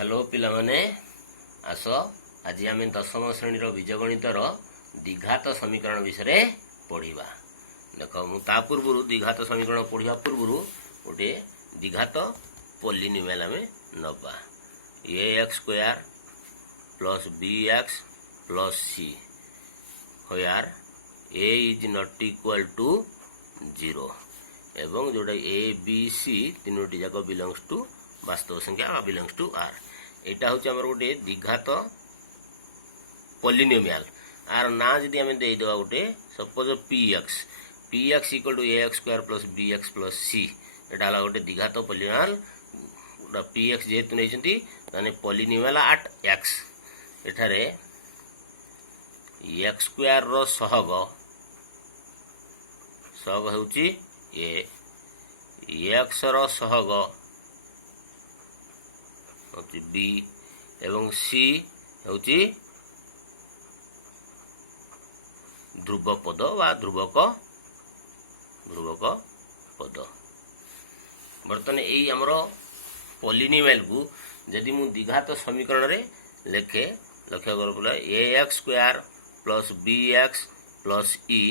Hello पिला माने आस आज आम दशम श्रेणी बीजगणितर द्विघात समीकरण विषय पढ़ा। देख मुझा पूर्व द्विघात समीकरण पढ़ा पूर्व गोटे द्विघात पॉलिनोमियल आम नवा a x square plus b x plus c where a is not equal to 0 एवं जोटा ए बी सी तीनोटी जाक बिलोंग्स टू वास्तव संख्या बिलोंग्स टू आर। यहाँ हूँ गोटे द्विघात पॉलिनोमियल आर ना जदि आम देदेव गोटे suppose p x equal to a x square plus b x plus c यहाँ गोटे द्विघात पॉलिनोमियल पी एक्स जेहेतु नहीं पॉलिनोमियल एट एक्स एठारे एक्स स्क्वायर रो सहग होउची ए एक्स रो सहग बी एवं सी होउची ध्रुव पद वा ध्रुवक पद। बर्तमान यही आमर पॉलिनोमियल को जदि मु द्विघात समीकरण रे लेखे लक्ष्य कर बोले a x square plus b x plus e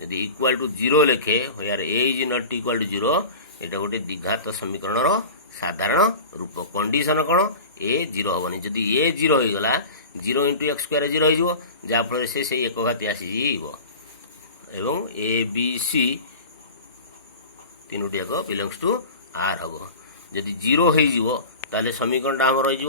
यदि इक्वल टू 0 लेखे where a is not equal to 0 एटा गोटे द्विघात समीकरण रो साधारण रूप। कंडीशन कौन ए 0 हेनी जदि ए 0 हो गला 0 इंटू एक्स स्क्वायर 0 हो जहाँफल से एक घाती आसीज एवं ए बी सी तीनोटी जाक बिलोंग्स टू आर हम जदि 0 हो ताले समीकरण आम रही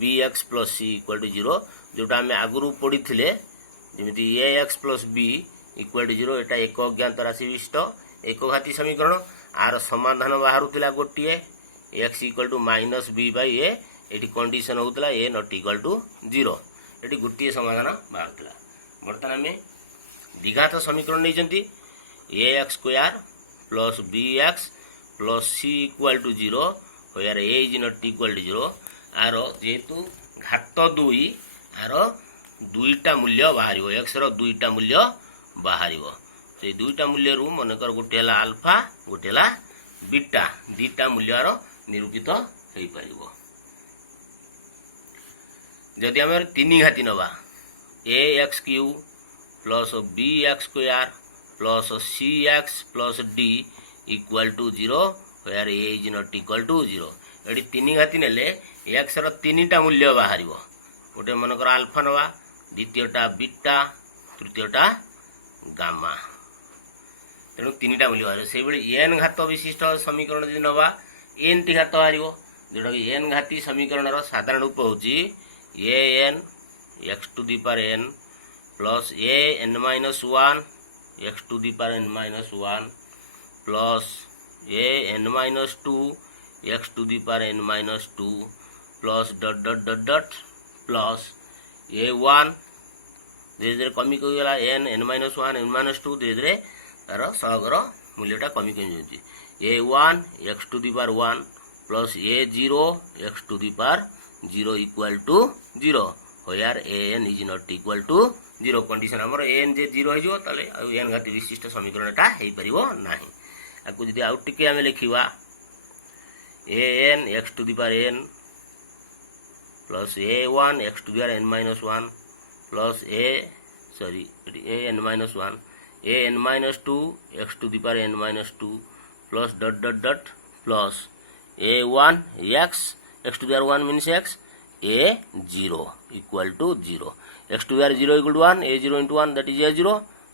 b x plus c equal to 0 जोटा आम आगु पढ़ी जमी a x plus b equal to 0 यहाँ एक अज्ञात राशि विशिष्ट एक घाती समीकरण आर समाधान बाहर गोटे x equal to minus b by a ये कंडीशन होता ए नॉट इक्वल टू 0 ये गोटे समाधान बाहर। बर्तमान आम द्विघात समीकरण नहीं a x square plus b x plus c equal to 0 where a is not equal to 0 आर जेहेतु घात 2 आर दुईटा मूल्य बाहर एक्स रो दुईटा मूल्य बाहर से दुईटा मूल्य रू मनकर गोटे है आल्फा गोटे है बीटा दीटा मूल्यर निरूपित हो पार। जदि आम 3 घाती नवा a x cube plus b x square plus c x plus d equal to 0 where a is not equal to 0 ये 3 घाती नेले एक्स रो 3टा मूल्य बाहर गोटे मनकर आल्फा नवा द्वितीयटा बीटा तृतीयटा गामा तेणु 3टा मूल्य बाहर से एन घात विशिष्ट समीकरण जब नवा एन टी घात बाहर जोटा कि एन घाती समीकरण साधारण रूप हूँ a n x to the power n plus a n minus 1 x to the power n minus 1 plus a n minus 2 x to the power n minus 2 plus dot dot dot dot plus a 1 धीरे धीरे कमी गला N minus 1 N minus 2 धीरे धीरे तार सहगर मूल्यटा कमी कमी a 1 x to the power 1 plus a 0 x to the power 0 equal to 0 where a n is not equal to 0 condition आमर एन जे 0 हो ताले एन घाती विशिष्ट समीकरणटा हो परिबो नाही। आपको जदि आउ टिके आमे लिखिबा a n x to the power n plus a 1 x to the power n minus 1 plus a n minus 1 a n minus 2 x to the power n minus 2 plus dot dot dot plus a 1 x to the power 1 means x a 0 equal to 0 x to the power 0 equal to 1 a 0 into 1 that is a 0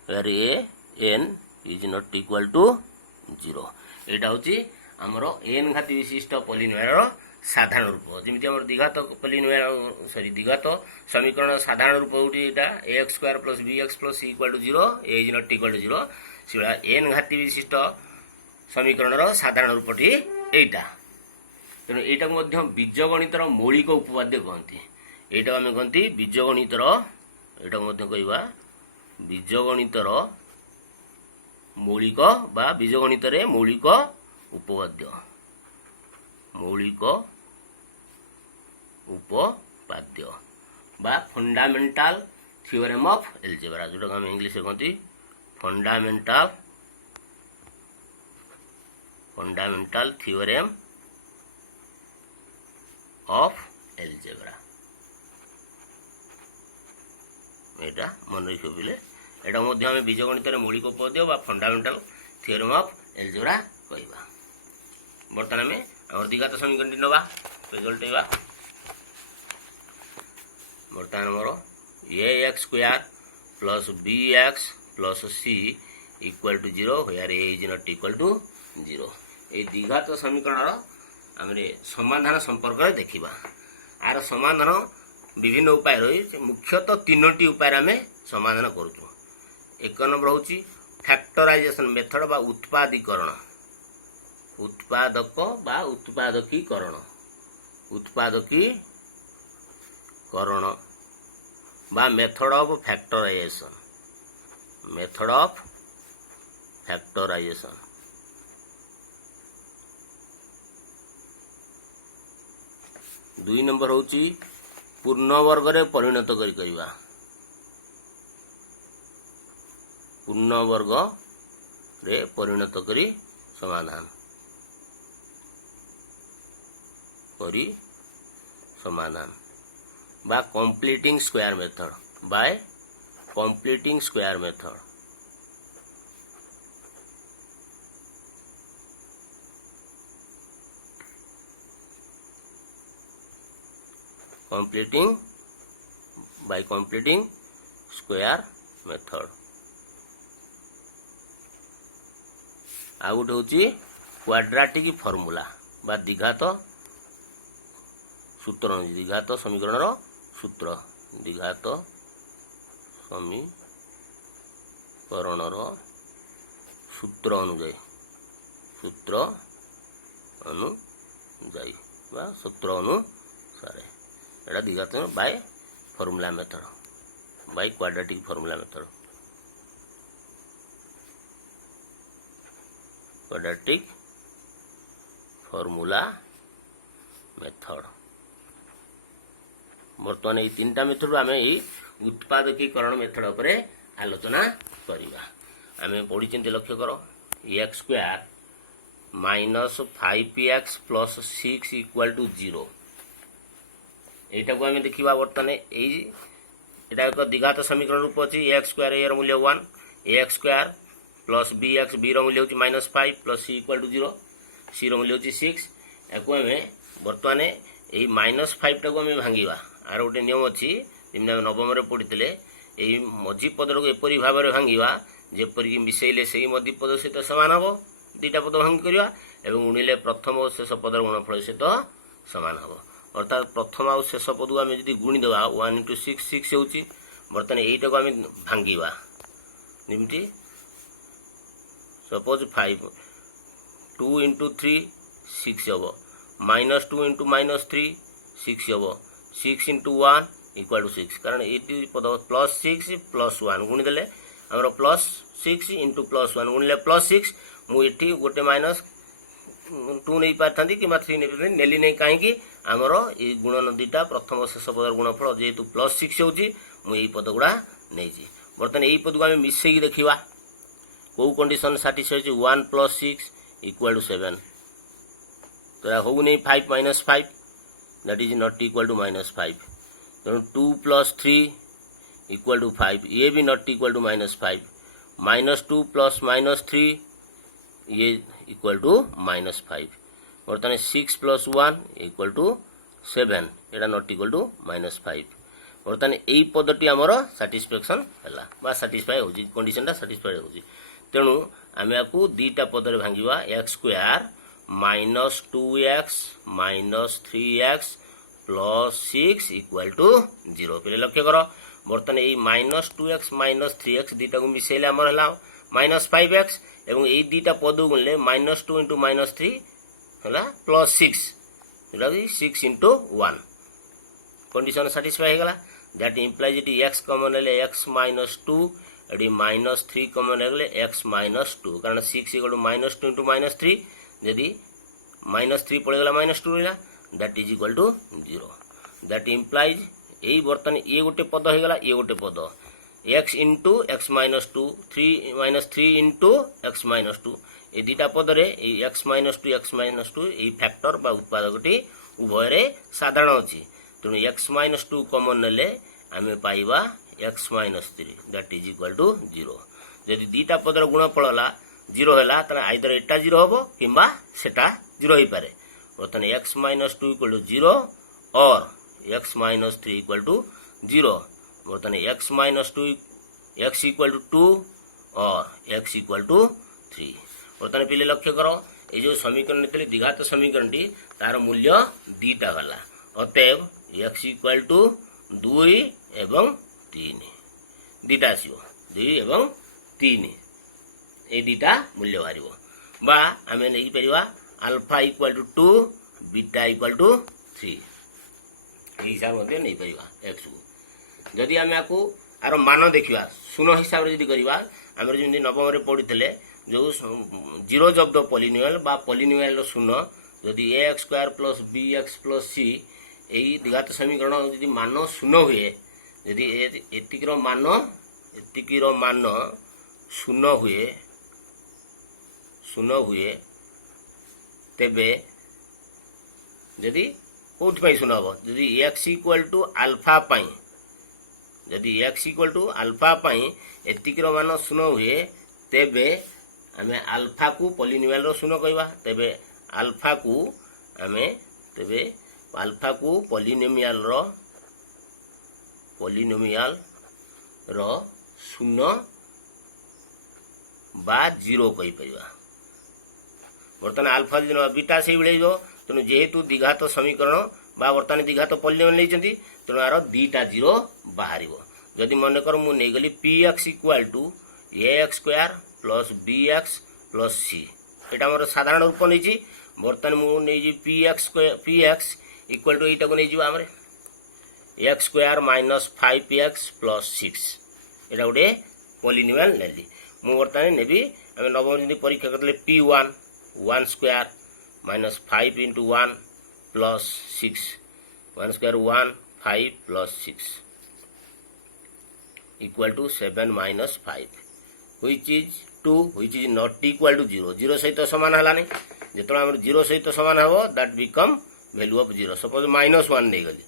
where a n is not equal to 0 यहाँ हूँ आमर N घाती विशिष्ट polynomial साधारण रूप जमी आम द्विघात polynomial sorry द्विघात समीकरण साधारण रूप होती a x square plus b x plus c equal to 0 a is not equal to 0 से एन घाती विशिष्ट समीकरण साधारण रूपटी एटा तेणु यहाँ बीजगणितर मौलिक उपपाद्य कहती यहाँ आम कहती बीजगणितर यहाँ कहवा बीजगणितर मौलिक बा बीजगणित मौलिक उपपाद्य बा फंडामेंटाल थ्योरम ऑफ एल्जेब्रा जोटा हम इंग्लिश कहती फंडामेंटाल थ्योरम of एलजेब्रा एटा मन रखियो बिले एटा मध्य हम बीजगणित मौलिक उपपाद्य बा फंडामेंटल थ्योरम ऑफ एलजेब्रा कहबा। वर्तमान में और द्विघात समीकरण नवा रिजल्ट एबा वर्तमान मोर ax square plus bx plus c equal to 0 where a is not equal to 0 ए द्विघात समीकरण आमरे समाधान संपर्क रे देखिबा। आर समाधान विभिन्न उपाय रही मुख्यतः तीनोटी उपाय आम समाधान करूँ। एक नंबर हूँ फैक्टराइजेशन मेथड बा उत्पादीकरण उत्पादक बा उत्पादकीकरण उत्पादकीकरण बा मेथड ऑफ फैक्टराइजेशन दुई नंबर हूँ पूर्ण वर्ग रे परिणत करिबा पूर्ण वर्ग रे परिणत करी समाधान बा completing square method by completing square method completing square method आ गोटे हूँ क्वाड्राटिक फॉर्मूला बा द्विघात सूत्र द्विघात समीकरण सूत्र द्विघात समीकरण सूत्र अनुजाई बा सूत्र अनुसार एटा द्विघात by formula method by quadratic formula method quadratic formula method बर्तमान ये तीन मेथड आम उत्पादकीकरण मेथड पर आलोचना करवा। आम पढ़ी लक्ष्य कर x square minus 5x plus 6 equal to 0 एटा को आम देखा बर्तमान यहाँ एक द्विघात समीकरण रूप अच्छी एक्स स्क्वायर ए मूल्य 1 x square plus bx b मूल्य हूँ -5 plus c equal to 0 c मूल्य हूँ 6 या बर्तमान यही -5 टाक आम भांगा आर गोटे नियम अच्छी जमी आम नवम पढ़ी यही मझी पद को एपरी भाव में भांगा जेपरिक मिसेले से ही मझी पद सहित सामान हम दुईटा पद भांगी करवा एवं उणिले प्रथम और शेष पदर गुणफल सहित सामान हम अर्थात प्रथम आउ शेष पद को आम जी गुणीदेवा 1 × 6 6 होची बर्तमान यहीटा को आम भांगा जमी सपोज 5 2 × 3 6 हम -2 × -3 6 हम 6 × 1 इक्वल टू 6 कारण ये पद +6 + 1 गुणीदे आम +6 × +1 गुणिले +6 मुझे गोटे -2 नहीं पारि कि 3 नहीं नेली नहीं कहीं आमर ये गुणन दुईटा प्रथम शेष पदर गुणफल जेहेतु +6 होची मुझे पद गुड़ा नहीं बर्तमान यही पद को आम मिसेक देखा कौ कंडीशन साटिस्फाई 1 + 6 इक्वल टू 7 तो हो नहीं 5 - 5 that is not equal to -5 तेणु 2 + 3 इक्वल टू 5 ये भी नॉट इक्वल टू -5 -2 + -3 ये इक्वल टू -5 बर्तमान 6 + 1 equal to 7 Etah not equal to -5 बर्तमान यही पदटी आमर साटिस्फैक्शन है साटिस्फाई हो कंडीशन साटिस्फाई हो तेणु आम आपको दुईटा पदर भांगा x square -2x - 3x plus 6 equal to 0 पे लक्ष्य कर बर्तमान यही -2x - 3x दुईटा को मिसेले आमर है -5x एवं यही दुईटा पद गुणिले -2 × -3 है +6 6 × 1 कंडीशन साटिस्फाई होगा दैट इम्प्लाइज इट x कमन ले x -2 एटी -3 कमन ले x -2 कारण 6 = -2 × -3 यदि -3 पड़ेगा -2 रहा that is equal to 0 that implies यही बर्तमान ये गोटे पद होगा ये गोटे पद x × x -2 3 × x -2 ये दुईटा पदरे x -2 यही फैक्टर बा उत्पादकटी उभय साधारण अच्छी तेणु x माइनस 2 कॉमन नेले आमे पाइबा x minus 3 that is equal to 0 जदि दीटा पदर गुणफल 0 है आइदर एटा 0 हम कि सेटा 0 हो पारे बर्तमान x माइनस 2 इक्वल टू 0 और x माइनस 3 इक्वल टू 0 बर्तमान x minus 2 x equal to 2 और x इक्वल टू 3 बर्तमान पिले लक्ष्य करो ये जो समीकरण थे द्विघात समीकरण टी तार मूल्य दीटा गला अतएव x इक्वल टू 2 एवं 3 दीटा आसो 2 एवं 3 ये दीटा मूल्य बाहर बा आम नहीं पार alpha equal to 2 beta equal to 3 हिसाब नहीं पार एक्स को जदि आम आपको आर मान देखा शून्य हिसाब से करवा आम जमी नवम पढ़ी जो जीरो जब्द पॉलिनोमियल बा पॉलिनोमियल शून्य जदि a x square plus b x plus c यही द्विघात समीकरण जदि मान शून्य हुए जदि एतिकर मान शून्य हुए तेबे जदि कौन शून्य हम जदि एक्स इक्वल टू आल्फा पाई जदि एक्स इक्वल टू आल्फा पाई एतिकर मान शून्य हुए तेबे आमे आल्फा को पॉलिनोमियल रो शून्य कहवा तेबे आल्फा को पॉलिनोमियल रो शून्य बा 0 कहि परिबा बर्तमान आल्फा दिन बीटा से भाई तेणु जेहेतु द्विघात समीकरण बा बर्तमान द्विघात पॉलिनोमियल नहीं तेणु यार दीटा 0 बाहर जदि मनकर मु नहीं गली p x equal to a x square plus b x plus c यहाँ मोर साधारण रूप नहीं बर्तमान मुझे पी एक्स इक्वाल टू यटा को नहीं आम x square minus 5x plus 6 यहाँ गोटे पॉलिनोमियल नेली मु बर्तमान नेबी आम नवम जमी परीक्षा करते P1 1 square minus 5 into 1 plus 6 1 square 1 5 plus 6 equal to 7 minus 5 which is 2 which is not equal to 0 0 सहित समान है जो आम 0 सहित समान हम that become value of 0 suppose -1 नहीं गली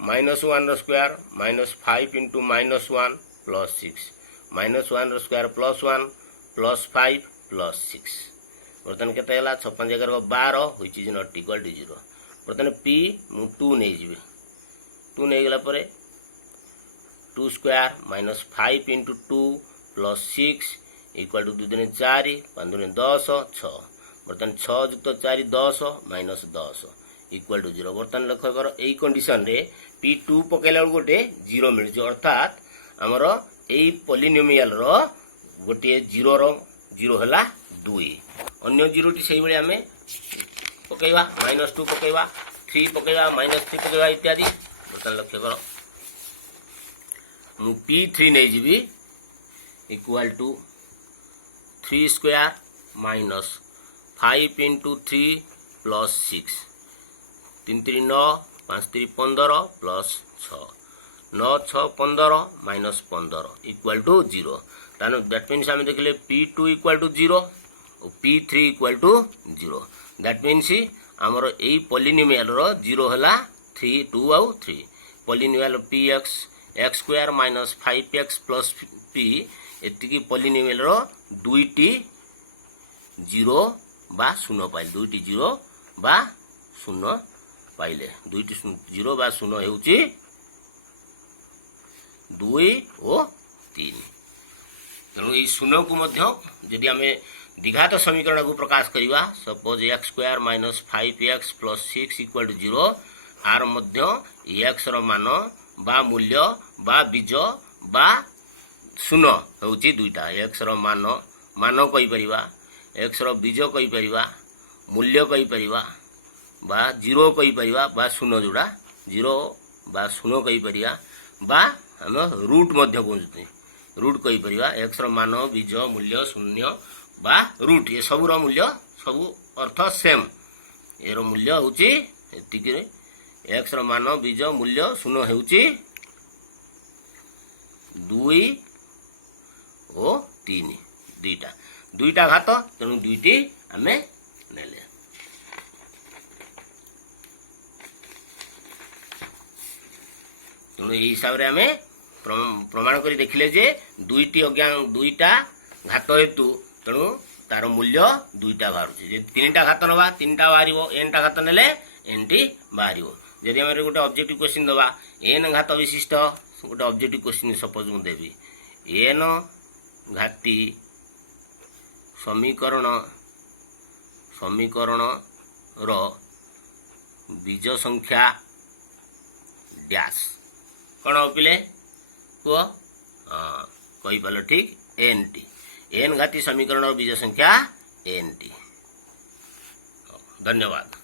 -1 square minus 5 into -1 plus 6 -1 square plus 1 plus 5 plus 6 बर्तमान केते हला 56 जगह 12 which is not equal to 0 बर्तमान p मु 2 नहीं जीवे 2 नहीं गला परे 2 square minus 5 into 2 plus 6 equal to 2 दिन 4 5 दिन 10 6 बर्तमान 6 युक्त 4 10 माइनस 10 इक्वल टू 0 बर्तमान लक्ष्य कर यही कंडीशन रे P2 पकेला गोटे 0 मिल अर्थात आमर यही पॉलिनोमियल रो गोटे 0 है 2 अन्य 0 टी से आम पकेवा -2 पकेवा 3 पकेवा -3 पकेवा इत्यादि बर्तमान लक्ष्य कर मु P3 नहीं जीवी equal to 3 square minus 5 into 3 plus 6 3 3 9 5 3 15 plus 6 9 6 15 minus 15 equal to 0 that means आम देखिले P2 इक्वल टू 0 और P3 equal to 0 that means आमर यही पॉलिनोमियल रो 0 है 3 2 आउ 3 polynomial p x square minus 5x plus p एति पॉलिनोमियल रो 2टी 0 बा 0 पाइल 2टी 0 बा 0 पाइले 2टी 0 बा 0 हेउची 2 और 3 तेणु ये 0 को मध्य यदि आम द्विघात समीकरण को प्रकाश करवा suppose x square minus 5x plus 6 equal to 0 आर मध्य एक्स रो मान बा मूल्य बा बीज बा 0 होउची दुईटा एक्स रो मान कहि परिबा एक्स रो बीज कहि परिबा मूल्य कहि परिबा बा 0 कहि परिबा बा 0 जोड़ा 0 बा 0 कहि परिबा बा हम रूट मध्य कहते रूट कहि परिबा एक्स रो मान बीज मूल्य 0 बा रूट ये सब रो मूल्य सब अर्थ सेम ए रो मूल्य होउची एतिके एक्स रो मान बीज मूल्य 0 हेउची 2 और 3 दुईटा घात तेणु दुईटी आम नेले तेणु यही हिसाब से आम प्रमाण कर देखिले जे दुईटा घात हेतु तेणु तार मूल्य दुईटा बाहर तीन टा घात नवा तीन टा बाहर एन टा घात नेले एन टी बाहर जदि आम गोटे ऑब्जेक्टिव क्वेश्चन दबा एन घात विशिष्ट गोटे ऑब्जेक्टिव क्वेश्चन सपोज मु देवी एन घाती समीकरण रो बीज संख्या डैश कौन पिले कुह कही पाल ठीक एन टी एन घाती समीकरण बीज संख्या एन टी। धन्यवाद।